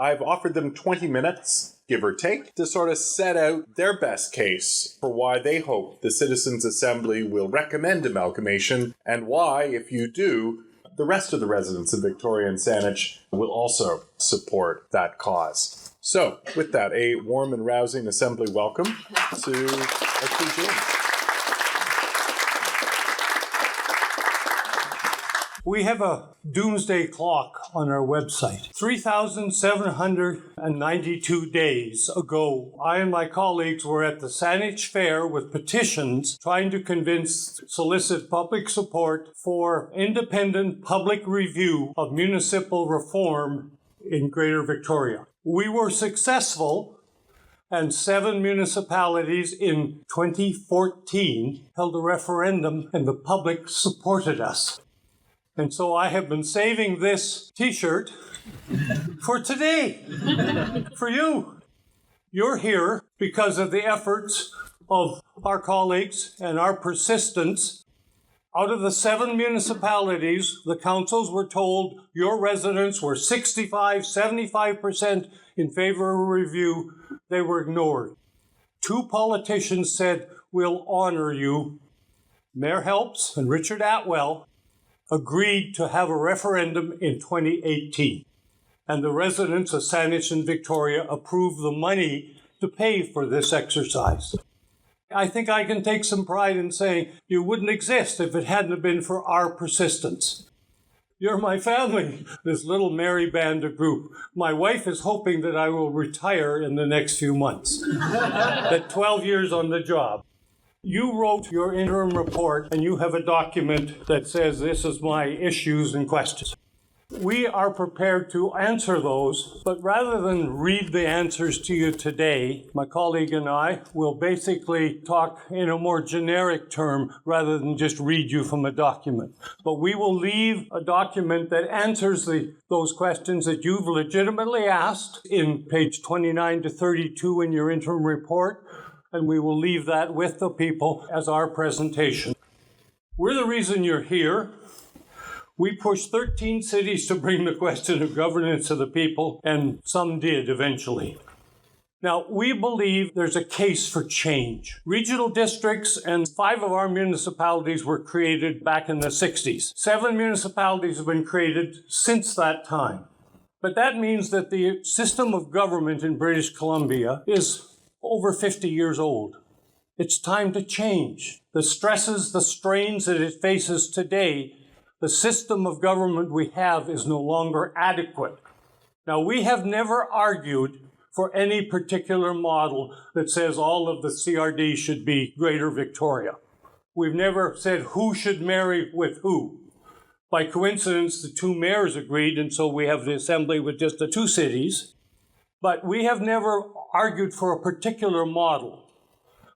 I've offered them 20 minutes, give or take, to sort of set out their best case for why they hope the Citizens' Assembly will recommend amalgamation, and why, if you do, the rest of the residents of Victoria and Saanich will also support that cause. So, with that, a warm and rousing assembly welcome to our two James. We have a doomsday clock on our website. 3,792 days ago, I and my colleagues were at the Saanich Fair with petitions trying to solicit public support for independent public review of municipal reform in Greater Victoria. We were successful, and 7 municipalities in 2014 held a referendum, and the public supported us. And so I have been saving this T-shirt for today, for you. You're here because of the efforts of our colleagues and our persistence. Out of the 7 municipalities, the councils were told your residents were 75% in favor of a review. They were ignored. 2 politicians said, we'll honor you. Mayor Helps and Richard Atwell agreed to have a referendum in 2018. And the residents of Saanich and Victoria approved the money to pay for this exercise. I think I can take some pride in saying you wouldn't exist if it hadn't been for our persistence. You're my family, this little merry band of group. My wife is hoping that I will retire in the next few months. At 12 years on the job. You wrote your interim report, and you have a document that says this is my issues and questions. We are prepared to answer those, but rather than read the answers to you today, my colleague and I will basically talk in a more generic term rather than just read you from a document. But we will leave a document that answers those questions that you've legitimately asked in page 29 to 32 in your interim report, and we will leave that with the people as our presentation. We're the reason you're here. We pushed 13 cities to bring the question of governance to the people, and some did eventually. Now, we believe there's a case for change. Regional districts and 5 of our municipalities were created back in the 60s. 7 municipalities have been created since that time. But that means that the system of government in British Columbia is over 50 years old. It's time to change. The stresses, the strains that it faces today, the system of government we have is no longer adequate. Now, we have never argued for any particular model that says all of the CRD should be Greater Victoria. We've never said who should marry with who. By coincidence, the 2 mayors agreed, and so we have the assembly with just the 2 cities. But we have never argued for a particular model.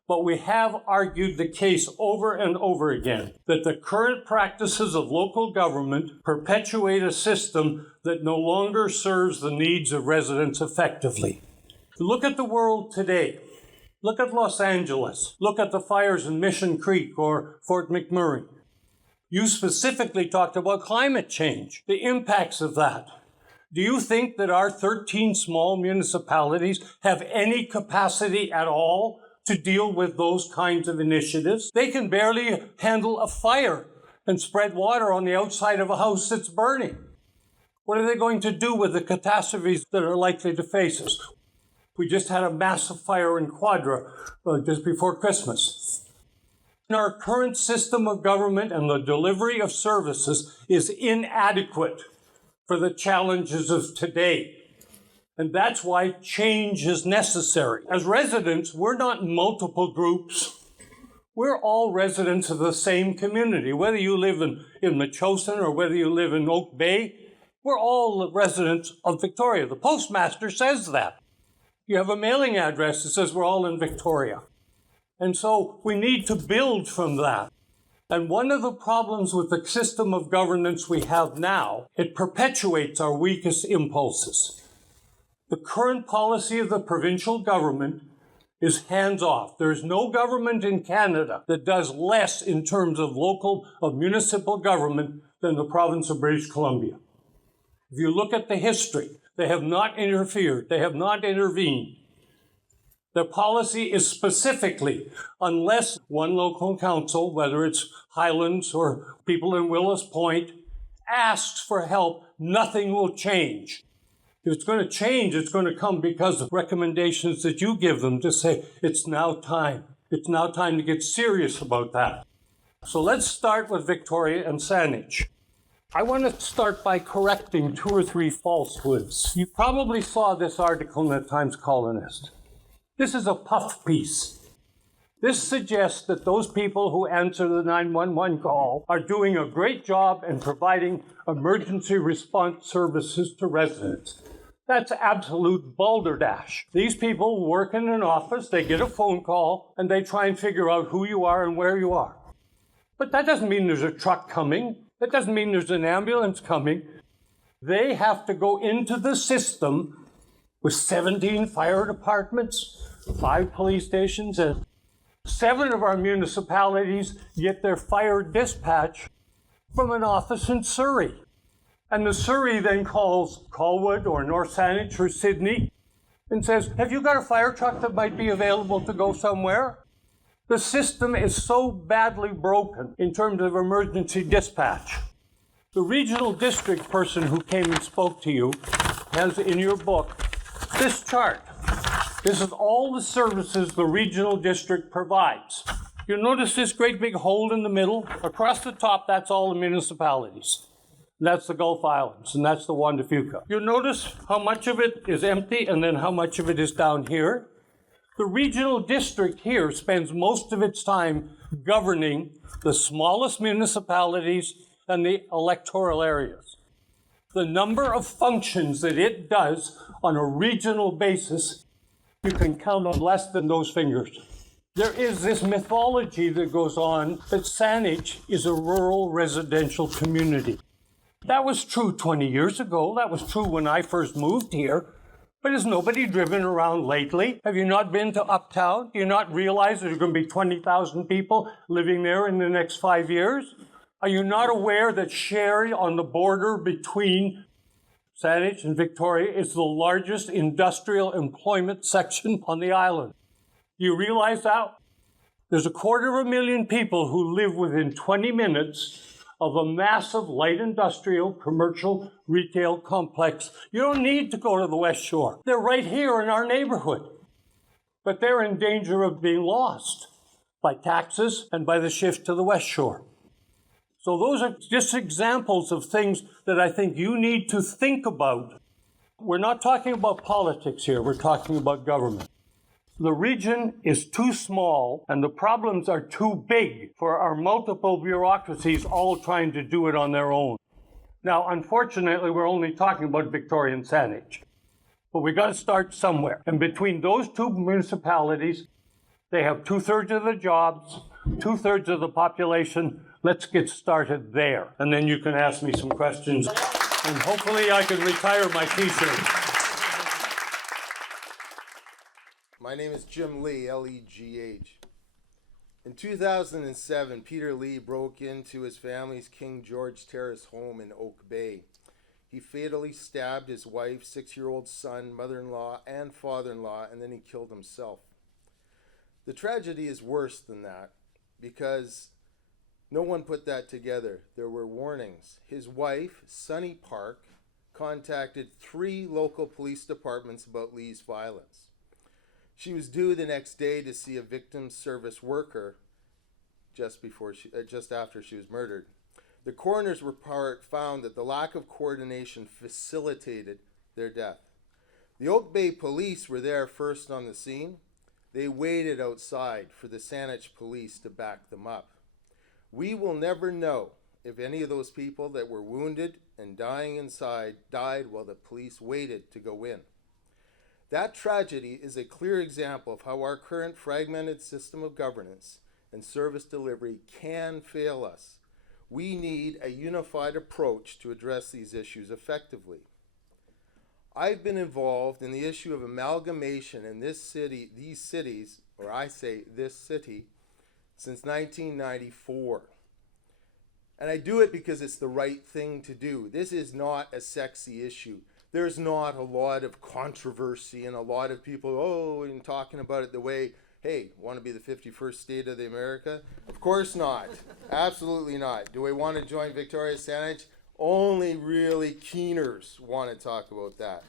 But we have argued the case over and over again that the current practices of local government perpetuate a system that no longer serves the needs of residents effectively. Look at the world today. Look at Los Angeles. Look at the fires in Mission Creek or Fort McMurray. You specifically talked about climate change, the impacts of that. Do you think that our 13 small municipalities have any capacity at all to deal with those kinds of initiatives? They can barely handle a fire and spread water on the outside of a house that's burning. What are they going to do with the catastrophes that are likely to face us? We just had a massive fire in Quadra just before Christmas. Our current system of government and the delivery of services is inadequate for the challenges of today. And that's why change is necessary. As residents, we're not multiple groups. We're all residents of the same community. Whether you live in Metchosin or whether you live in Oak Bay, we're all residents of Victoria. The postmaster says that. You have a mailing address that says we're all in Victoria. And so we need to build from that. And one of the problems with the system of governance we have now, it perpetuates our weakest impulses. The current policy of the provincial government is hands-off. There's no government in Canada that does less in terms of municipal government than the province of British Columbia. If you look at the history, They have not interfered. They have not intervened. Their policy is specifically, unless one local council, whether it's Highlands or people in Willis Point, asks for help, nothing will change. If it's going to change, it's going to come because of recommendations that you give them to say, it's now time. It's now time to get serious about that. So let's start with Victoria and Saanich. I want to start by correcting 2 or 3 falsehoods. You probably saw this article in the Times Colonist. This is a puff piece. This suggests that those people who answer the 911 call are doing a great job in providing emergency response services to residents. That's absolute balderdash. These people work in an office, they get a phone call, and they try and figure out who you are and where you are. But that doesn't mean there's a truck coming. That doesn't mean there's an ambulance coming. They have to go into the system with 17 fire departments, 5 police stations, and 7 of our municipalities get their fire dispatch from an office in Surrey. And the Surrey then calls Colwood or North Saanich or Sydney and says, have you got a fire truck that might be available to go somewhere? The system is so badly broken in terms of emergency dispatch. The regional district person who came and spoke to you has in your book this chart. This is all the services the regional district provides. You notice this great big hole in the middle? Across the top, that's all the municipalities. That's the Gulf Islands, and that's the Juan de Fuca. You notice how much of it is empty and then how much of it is down here? The regional district here spends most of its time governing the smallest municipalities and the electoral areas. The number of functions that it does on a regional basis, you can count on less than those fingers. There is this mythology that goes on that Saanich is a rural residential community. That was true 20 years ago. That was true when I first moved here. But has nobody driven around lately? Have you not been to Uptown? Do you not realize there's going to be 20,000 people living there in the next 5 years? Are you not aware that Sherry, on the border between Saanich and Victoria, is the largest industrial employment section on the island? Do you realize that? There's 250,000 people who live within 20 minutes of a massive light industrial, commercial, retail complex. You don't need to go to the West Shore. They're right here in our neighborhood. But they're in danger of being lost by taxes and by the shift to the West Shore. So those are just examples of things that I think you need to think about. We're not talking about politics here. We're talking about government. The region is too small and the problems are too big for our multiple bureaucracies all trying to do it on their own. Now, unfortunately, we're only talking about Victoria and Saanich. But we got to start somewhere. And between those 2 municipalities, they have 2/3 of the jobs, 2/3 of the population. Let's get started there. And then you can ask me some questions. And hopefully I can retire my T-shirt. My name is Jim Legh, L-E-G-H. In 2007, Peter Legh broke into his family's King George Terrace home in Oak Bay. He fatally stabbed his wife, 6-year-old son, mother-in-law, and father-in-law, and then he killed himself. The tragedy is worse than that because no one put that together. There were warnings. His wife, Sunny Park, contacted 3 local police departments about Legh's violence. She was due the next day to see a victim service worker just after she was murdered. The coroner's report found that the lack of coordination facilitated their death. The Oak Bay police were there first on the scene. They waited outside for the Saanich police to back them up. We will never know if any of those people that were wounded and dying inside died while the police waited to go in. That tragedy is a clear example of how our current fragmented system of governance and service delivery can fail us. We need a unified approach to address these issues effectively. I've been involved in the issue of amalgamation in these cities, or I say this city, since 1994. And I do it because it's the right thing to do. This is not a sexy issue. there's not a lot of controversy and a lot of people, and talking about it the way, hey, want to be the 51st state of the America? Of course not. Absolutely not. Do we want to join Victoria Saanich? Only really keeners want to talk about that.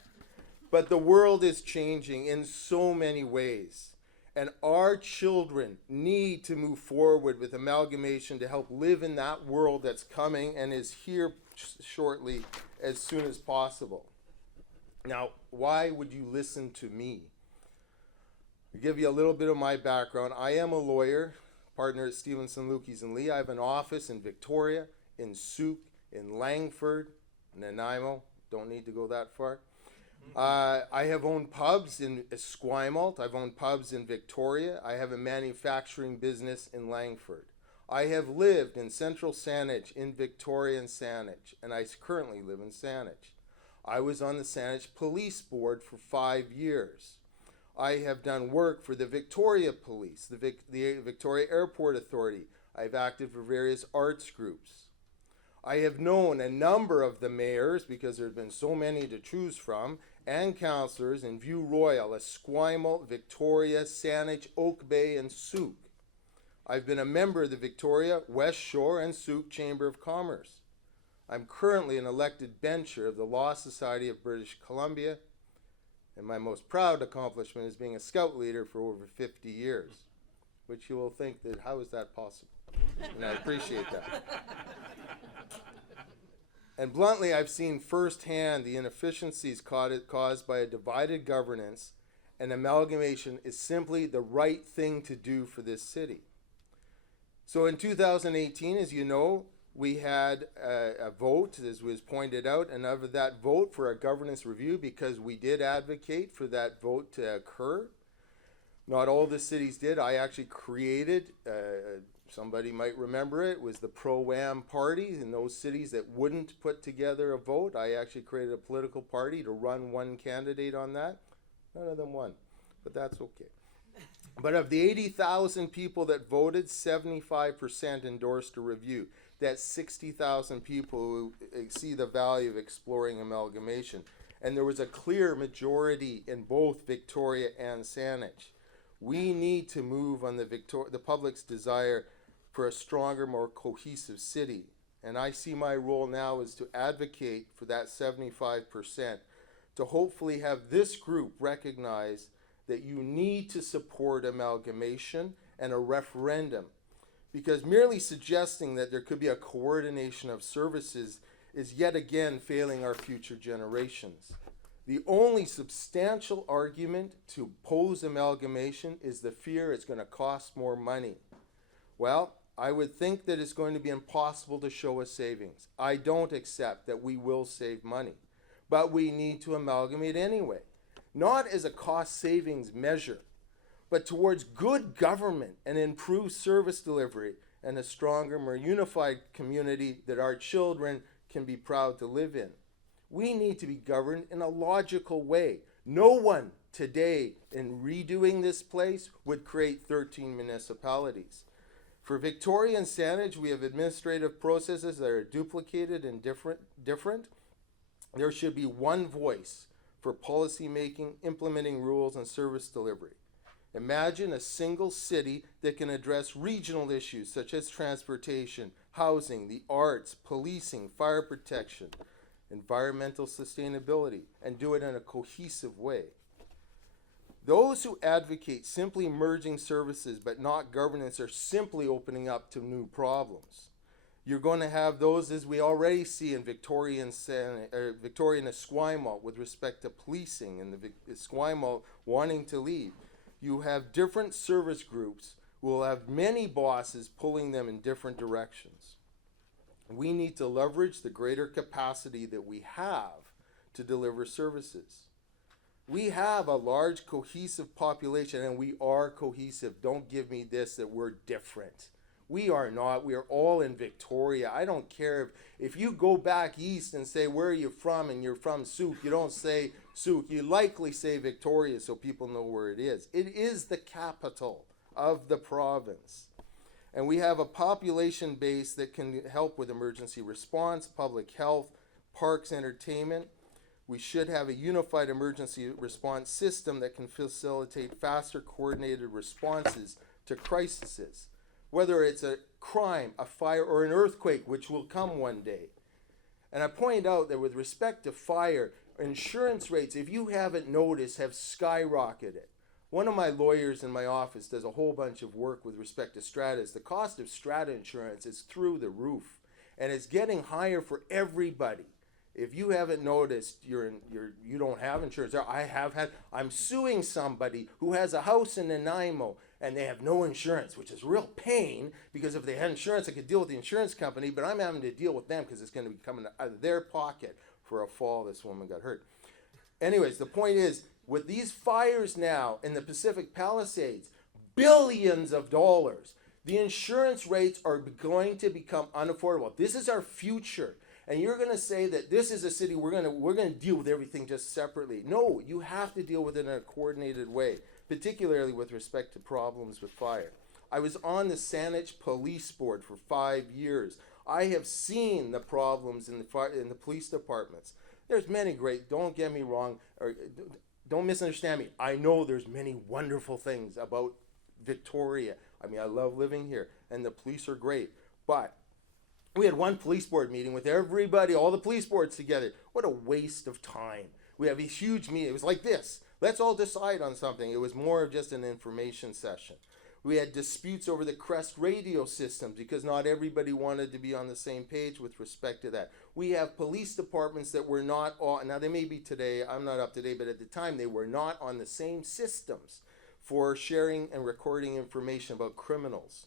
But the world is changing in so many ways. And our children need to move forward with amalgamation to help live in that world that's coming and is here shortly as soon as possible. Now, why would you listen to me? I'll give you a little bit of my background. I am a lawyer, partner at Stevenson, Lukes and Legh. I have an office in Victoria, in Souk, in Langford, Nanaimo. Don't need to go that far. I have owned pubs in Esquimalt. I've owned pubs in Victoria. I have a manufacturing business in Langford. I have lived in Central Saanich, in Victoria and Saanich, and I currently live in Saanich. I was on the Saanich Police Board for 5 years. I have done work for the Victoria Police, the Victoria Airport Authority. I've acted for various arts groups. I have known a number of the mayors, because there have been so many to choose from, and councillors in View Royal, Esquimalt, Victoria, Saanich, Oak Bay, and Souk. I've been a member of the Victoria, West Shore, and Souk Chamber of Commerce. I'm currently an elected bencher of the Law Society of British Columbia, and my most proud accomplishment is being a scout leader for over 50 years, which you will think that, how is that possible? And I appreciate that. And bluntly, I've seen firsthand the inefficiencies caused by a divided governance, and amalgamation is simply the right thing to do for this city. So in 2018, as you know, we had a vote, as was pointed out, and of that vote for a governance review, because we did advocate for that vote to occur. Not all the cities did. I actually created, somebody might remember it, was the Pro-Am party in those cities that wouldn't put together a vote. I actually created a political party to run one candidate on that. None of them won, but that's okay. But of the 80,000 people that voted, 75% endorsed a review. That's 60,000 people who see the value of exploring amalgamation. And there was a clear majority in both Victoria and Saanich. We need to move on the public's desire for a stronger, more cohesive city. And I see my role now is to advocate for that 75%, to hopefully have this group recognize that you need to support amalgamation and a referendum. Because merely suggesting that there could be a coordination of services is yet again failing our future generations. The only substantial argument to oppose amalgamation is the fear it's going to cost more money. Well, I would think that it's going to be impossible to show a savings. I don't accept that we will save money, but we need to amalgamate anyway. Not as a cost savings measure, but towards good government and improved service delivery and a stronger, more unified community that our children can be proud to live in. We need to be governed in a logical way. No one today in redoing this place would create 13 municipalities. For Victoria and Saanich, we have administrative processes that are duplicated and different. There should be one voice for policy making, implementing rules, and service delivery. Imagine a single city that can address regional issues such as transportation, housing, the arts, policing, fire protection, environmental sustainability, and do it in a cohesive way. Those who advocate simply merging services but not governance are simply opening up to new problems. You're going to have those, as we already see in Victoria and Esquimalt with respect to policing and the Esquimalt wanting to leave. You have different service groups who will have many bosses pulling them in different directions. We need to leverage the greater capacity that we have to deliver services. We have a large cohesive population, and we are cohesive. Don't give me this that we're different. We are not. We are all in Victoria. I don't care if you go back east and say, where are you from? And you're from Souk. You don't say Souk. You likely say Victoria so people know where it is. It is the capital of the province. And we have a population base that can help with emergency response, public health, parks, entertainment. We should have a unified emergency response system that can facilitate faster coordinated responses to crises, whether it's a crime, a fire, or an earthquake, which will come one day. And I point out that with respect to fire, insurance rates, if you haven't noticed, have skyrocketed. One of my lawyers in my office does a whole bunch of work with respect to stratas. The cost of strata insurance is through the roof, and it's getting higher for everybody. If you haven't noticed, you don't have insurance. I'm suing somebody who has a house in Nanaimo and they have no insurance, which is a real pain, because if they had insurance, I could deal with the insurance company, but I'm having to deal with them because it's going to be coming out of their pocket for a fall. This woman got hurt. Anyways, the point is, with these fires now in the Pacific Palisades, billions of dollars, the insurance rates are going to become unaffordable. This is our future. And you're going to say that this is a city we're going to deal with everything just separately. No, you have to deal with it in a coordinated way, particularly with respect to problems with fire. I was on the Saanich Police Board for 5 years. I have seen the problems in the police departments. There's many great, don't get me wrong, or don't misunderstand me. I know there's many wonderful things about Victoria. I mean, I love living here, and the police are great. But we had one police board meeting with everybody, all the police boards together. What a waste of time. We have a huge meeting. It was like this. Let's all decide on something. It was more of just an information session. We had disputes over the Crest radio systems because not everybody wanted to be on the same page with respect to that. We have police departments that were not on, now they may be today, I'm not up to date, but at the time they were not on the same systems for sharing and recording information about criminals.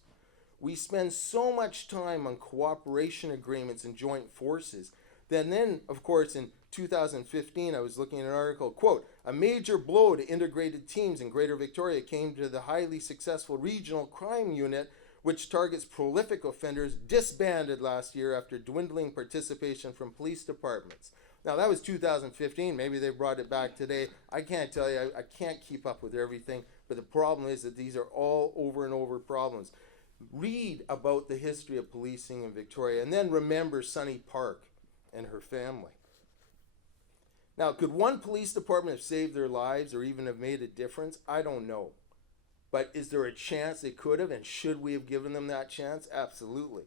We spend so much time on cooperation agreements and joint forces. Then, of course, in 2015, I was looking at an article, quote, a major blow to integrated teams in Greater Victoria came to the highly successful regional crime unit, which targets prolific offenders, disbanded last year after dwindling participation from police departments. Now, that was 2015. Maybe they brought it back today. I can't tell you. I can't keep up with everything. But the problem is that these are all over and over problems. Read about the history of policing in Victoria, and then remember Sunny Park and her family. Now, could one police department have saved their lives or even have made a difference? I don't know. But is there a chance they could have, and should we have given them that chance? Absolutely.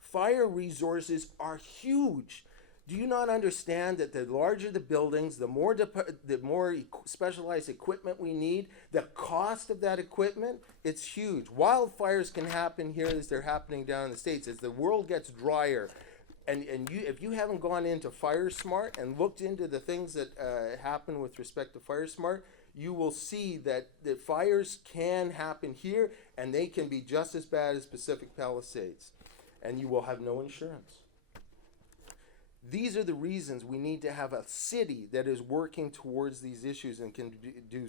Fire resources are huge. Do you not understand that the larger the buildings, the more specialized equipment we need, the cost of that equipment, it's huge. Wildfires can happen here as they're happening down in the States. As the world gets drier, and if you haven't gone into FireSmart and looked into the things that happen with respect to FireSmart, you will see that the fires can happen here, and they can be just as bad as Pacific Palisades, and you will have no insurance. These are the reasons we need to have a city that is working towards these issues and can do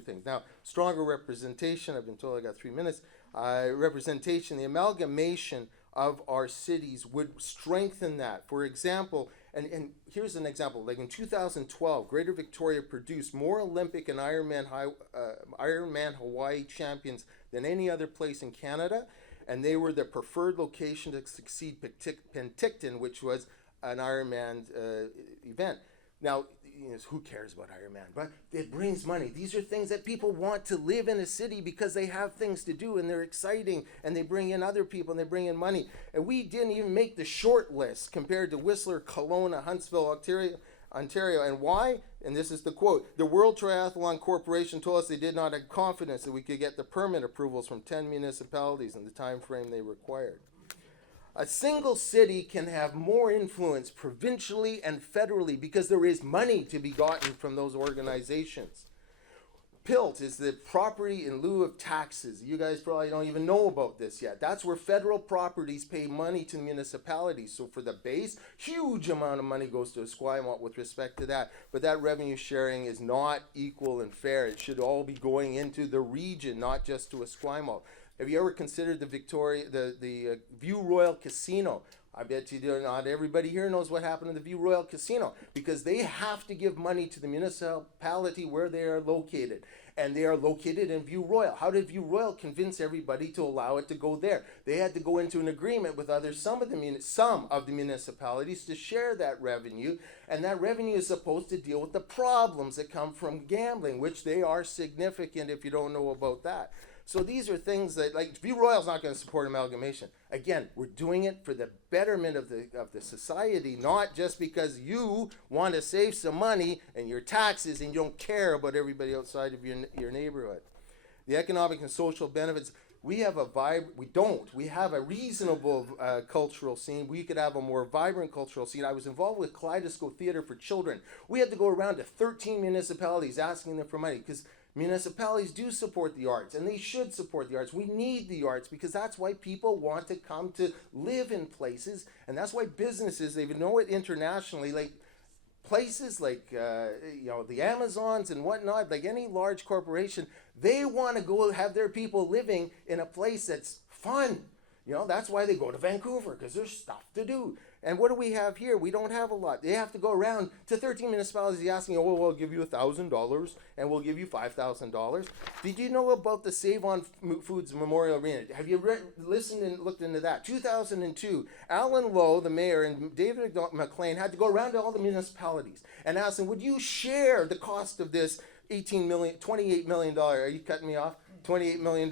things. Now, stronger representation, I've been told I got 3 minutes. Representation, the amalgamation of our cities would strengthen that. For example, and here's an example, like in 2012, Greater Victoria produced more Olympic and Ironman Hawaii champions than any other place in Canada, and they were the preferred location to succeed Penticton, which was an Ironman event. Now, who cares about Ironman? But it brings money. These are things that people want to live in a city because they have things to do and they're exciting and they bring in other people and they bring in money. And we didn't even make the short list compared to Whistler, Kelowna, Huntsville, Ontario. And why? And this is the quote. The World Triathlon Corporation told us they did not have confidence that we could get the permit approvals from 10 municipalities in the time frame they required. A single city can have more influence provincially and federally because there is money to be gotten from those organizations. PILT is the property in lieu of taxes. You guys probably don't even know about this yet. That's where federal properties pay money to municipalities. So for the base, huge amount of money goes to Esquimalt with respect to that. But that revenue sharing is not equal and fair. It should all be going into the region, not just to Esquimalt. Have you ever considered the View Royal Casino? I bet you not everybody here knows what happened to the View Royal Casino, because they have to give money to the municipality where they are located. And they are located in View Royal. How did View Royal convince everybody to allow it to go there? They had to go into an agreement with some of the municipalities to share that revenue, and that revenue is supposed to deal with the problems that come from gambling, which they are significant if you don't know about that. So these are things that, like, View Royal's not going to support amalgamation. Again, we're doing it for the betterment of the society, not just because you want to save some money and your taxes and you don't care about everybody outside of your neighborhood. The economic and social benefits. We have we have a reasonable cultural scene. We could have a more vibrant cultural scene. I was involved with Kaleidoscope Theater for Children. We had to go around to 13 municipalities asking them for money, because municipalities do support the arts, and they should support the arts. We need the arts, because that's why people want to come to live in places, and that's why businesses, they know it internationally, like places like the Amazons and whatnot, like any large corporation, they want to go have their people living in a place that's fun. That's why they go to Vancouver, because there's stuff to do. And what do we have here? We don't have a lot. They have to go around to 13 municipalities asking, oh, well, we'll give you $1,000 and we'll give you $5,000. Did you know about the Save on Foods Memorial Arena? Have you listened and looked into that? 2002, Alan Lowe, the mayor, and David McLean had to go around to all the municipalities and ask them, would you share the cost of this $28 million, are you cutting me off? $28 million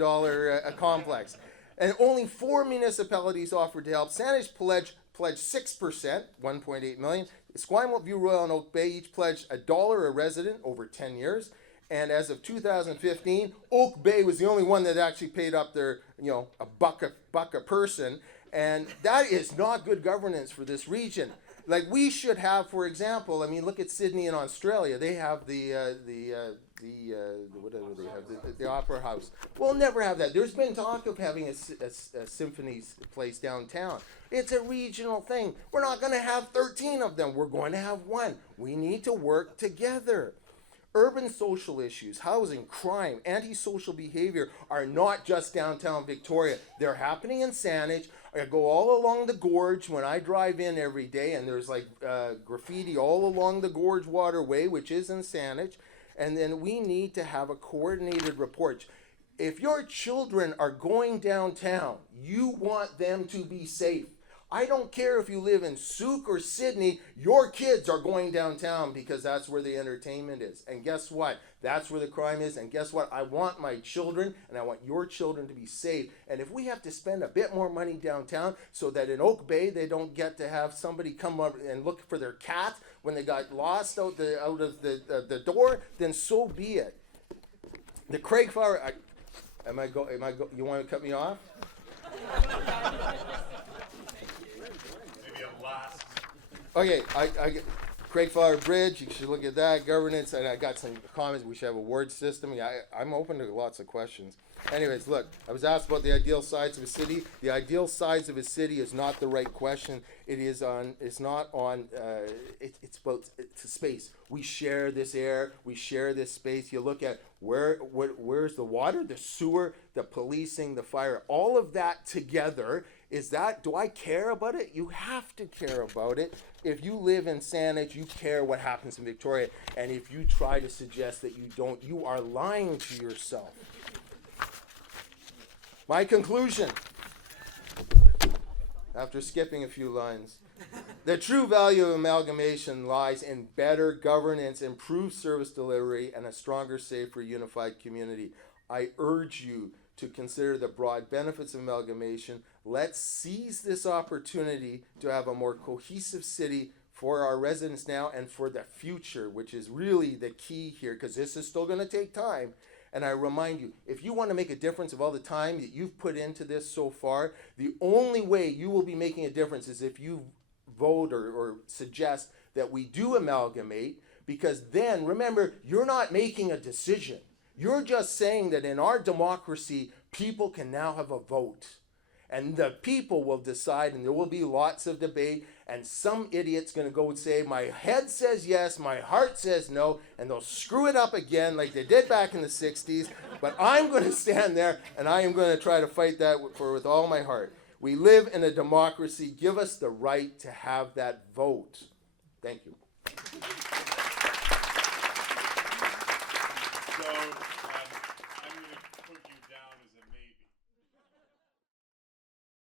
complex. And only 4 municipalities offered to help. Saanich pledged 6%, $1.8 million. Esquimalt, View Royal, and Oak Bay each pledged $1 a resident over 10 years. And as of 2015, Oak Bay was the only one that actually paid up their, a buck a person. And that is not good governance for this region. Like, we should have, for example, look at Sydney in Australia. They have the Opera House. We'll never have that. There's been talk of having a symphony place downtown. It's a regional thing. We're not going to have 13 of them. We're going to have one. We need to work together. Urban social issues, housing, crime, antisocial behavior are not just downtown Victoria. They're happening in Saanich. I go all along the gorge when I drive in every day, and there's graffiti all along the gorge waterway, which is in Saanich. And then we need to have a coordinated report. If your children are going downtown, you want them to be safe. I don't care if you live in Souk or Sydney, your kids are going downtown, because that's where the entertainment is. And guess what? That's where the crime is. And guess what? I want my children and I want your children to be safe. And if we have to spend a bit more money downtown so that in Oak Bay they don't get to have somebody come up and look for their cat when they got lost out of the door, then so be it. The Craig Flower, you want to cut me off? Okay, Craig Flower Bridge, you should look at that. Governance, and I got some comments. We should have a ward system. Yeah, I'm open to lots of questions. Anyways, look, I was asked about the ideal size of a city. The ideal size of a city is not the right question. It's about space. We share this air, we share this space. You look at where's the water, the sewer, the policing, the fire, all of that together. Do I care about it? You have to care about it. If you live in Saanich, you care what happens in Victoria. And if you try to suggest that you don't, you are lying to yourself. My conclusion, after skipping a few lines, the true value of amalgamation lies in better governance, improved service delivery, and a stronger, safer, unified community. I urge you to consider the broad benefits of amalgamation. Let's seize this opportunity to have a more cohesive city for our residents now and for the future, which is really the key here, because this is still going to take time. And I remind you, if you want to make a difference of all the time that you've put into this so far, the only way you will be making a difference is if you vote or suggest that we do amalgamate, because then, remember, you're not making a decision. You're just saying that in our democracy, people can now have a vote. And the people will decide, and there will be lots of debate, and some idiot's going to go and say, my head says yes, my heart says no, and they'll screw it up again like they did back in the 60s. But I'm going to stand there, and I am going to try to fight that with all my heart. We live in a democracy. Give us the right to have that vote. Thank you.